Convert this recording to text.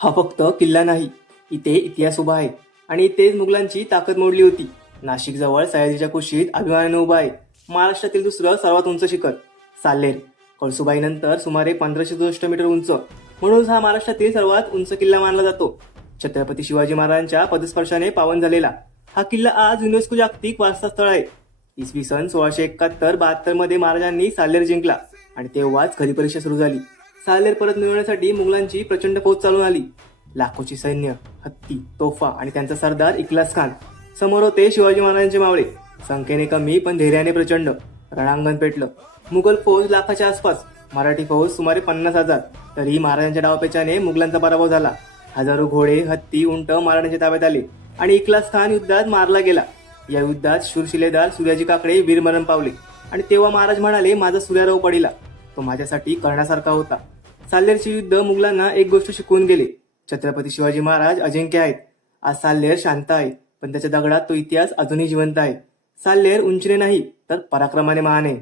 हा फक्त किल्ला नाही, इथे इतिहास उभा आहे आणि इथेच मुघलांची ताकद मोडली होती. नाशिक जवळ सयाजीच्या कुशीत अभिमानाने उभा आहे महाराष्ट्रातील दुसरं सर्वात उंच शिखर साल्हेर. कळसुबाईनंतर सुमारे 1564 मीटर उंच, म्हणून हा महाराष्ट्रातील सर्वात उंच किल्ला मानला जातो. छत्रपती शिवाजी महाराजांच्या पदस्पर्शाने पावन झालेला हा किल्ला आज युनेस्को जागतिक वारसा स्थळ आहे. इसवी सन 1671-72 मध्ये महाराजांनी साल्हेर जिंकला आणि तेव्हाच खरी परीक्षा सुरू झाली. साल्हेर परत मिळवण्यासाठी मुघलांची प्रचंड फौज चालून आली. लाखोची सैन्य, हत्ती, तोफा आणि त्यांचा सरदार इखलास खान. समोर होते शिवाजी महाराजांचे मावळे, संख्येने कमी पण धैर्याने प्रचंड. रणांगण पेटलं. मुघल फौज लाखाच्या आसपास, मराठी फौज सुमारे 50,000. तरीही महाराजांच्या डावपेचाने मुघलांचा पराभव झाला. हजारो घोडे, हत्ती, उंट महाराजांच्या ताब्यात आले आणि इखलास खान युद्धात मारला गेला. या युद्धात शूरशिलेदार सूर्याजी काकडे वीरमरण पावले आणि तेव्हा महाराज म्हणाले, माझा सूर्याराव पडिला, तो माझ्यासाठी करण्यासारखा होता. साल्हेरचे युद्ध मुघलांना एक गोष्ट शिकवून गेले, छत्रपती शिवाजी महाराज अजिंक्य आहेत. आज साल्हेर शांत आहे, पण त्याच्या दगडात तो इतिहास अजूनही जिवंत आहे. साल्हेर उंचीने नाही तर पराक्रमाने महान आहे.